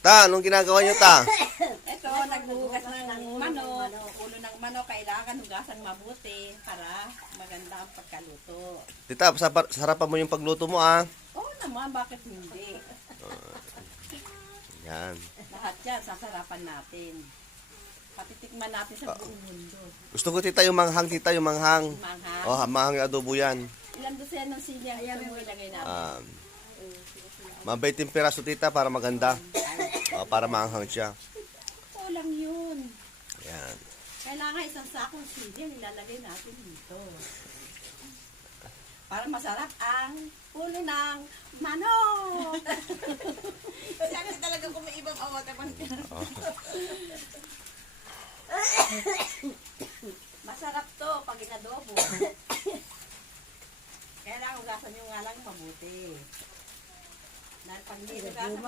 Ta, anong ginagawa nyo, ta? Ito, naghuhugas ng manok. Ulo ng manok, kailangan hugasan mabuti para maganda ang pagkaluto. Tita, sarapan mo yung pagluto mo, ah. Oo naman, bakit hindi? Yan. Lahat yan, sasarapan natin. Patitikman natin sa buong mundo. Gusto ko, tita, yung manghang, tita, yung manghang. Manghang. Oh, manghang yung adobo yan. Ilang dosen ng sinya gusto mo ilagay natin? Mabay piraso, tita, para maganda. Oh, para manghang siya. Kulang yun. Yan. Kailangan isang sakong sinya nilalagay natin dito. Para masarap ang ulo ng manok. Sabi talaga kung may ibang awat naman. Masarap to pag inadobo. Kailangan hugasan nyo nga lang mabuti. Dahil pag hindi hugasan